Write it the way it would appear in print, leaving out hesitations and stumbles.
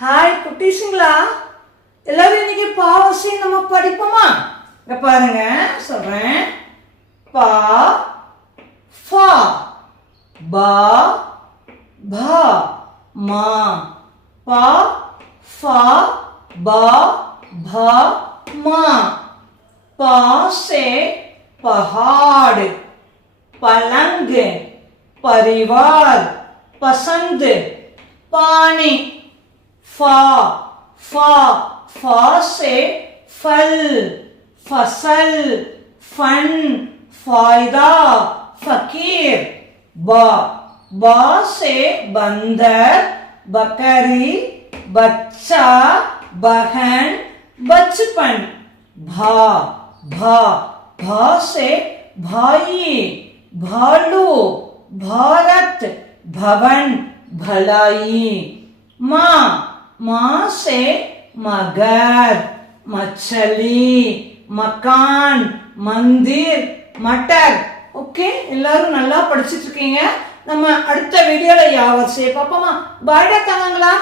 Hi குட்டீஸுங்களா, எல்லாரும் இன்னைக்கு பாவசியம் நம்ம படிப்போமா? இங்க பாருங்க, சொல்றேன். பா ஃபா பா பா மா பா ஃபா பா பா மா. पा से पहाड़, पलंग, परिवार, पसंद, पानी. फा फा फा से फल, फसल, फन, फायदा, फकीर. बा बा से बंदर, बकरी, बच्चा, बहन, बचपन. भा भा भा से भाई, भालू, भारत, भवन, भलाई. माँ माँ से मगर, मछली, मकान, मंदिर, मटर. ஓகே, எல்லாரும் நல்லா படிச்சிட்டு இருக்கீங்க. நம்ம அடுத்த வீடியோல யாவர் சே பாப்போமா? பாய்டா தங்கங்களா.